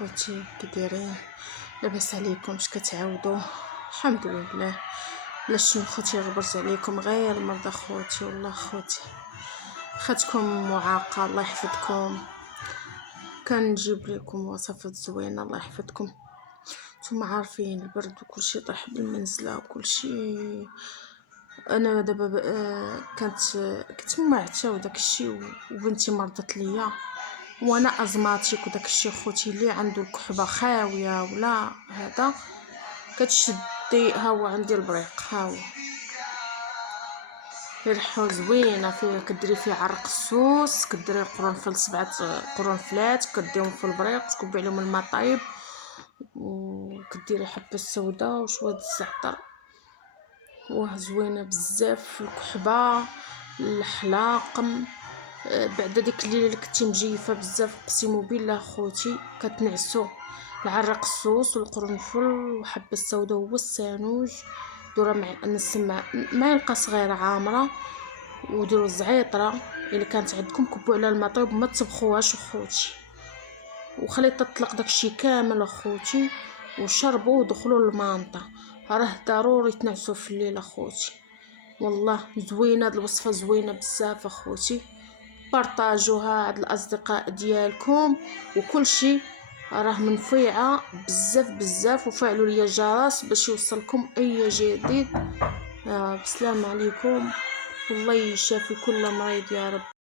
خوتي كي دايرين؟ لاباس عليكم؟ اش كتعاودوا؟ الحمد لله. لا شنو خوتي غبرت عليكم غير مرضى خوتي، والله خوتي خاتكم معاقه الله يحفظكم. كنجيب لكم وصفات زوينه الله يحفظكم. نتوما عارفين البرد وكلشي طايح بالمنزله وكلشي. انا دابا كنت معته وداكشي وبنتي مرضت ليا وانا ازماتيك وداكشي. خوتي اللي عنده الكحبه خاويه ولا هذا كتشدي، ها هو عندي البريق، ها هو ريحو زوينه، فيه كديري فيه عرق السوس، كديري قرنفل 7 قرنفلات كديهم في البريق، تكبي عليهم الماء طايب، وكديري حبه السوداء وشويه الزعتر. واه زوينه بزاف الكحبه الحلاق. بعد ديك الليله اللي كنتي مجيفه بزاف اقسم بالله خوتي كتنعسوا العرق السوس والقرنفل وحبه السوداء والسانوج. دورها مع نص معلقه صغيره عامره، وديروا الزعيطره الا كانت عندكم، كبوا على الماء طيب ما تطبخوهاش اخوتي، وخلي تطلق داكشي كامل اخوتي، وشربوا ودخلوا للمانطه. راه ضروري تنعسوا في الليل اخوتي، والله زوينه هاد الوصفه، زوينه بزاف اخوتي. بارطاجوها عند الاصدقاء ديالكم وكل شيء، راه منفيعه بزاف بزاف. وفعلوا لي الجرس باش يوصلكم اي جديد. بسلام عليكم، والله يشافي كل مريض يا رب.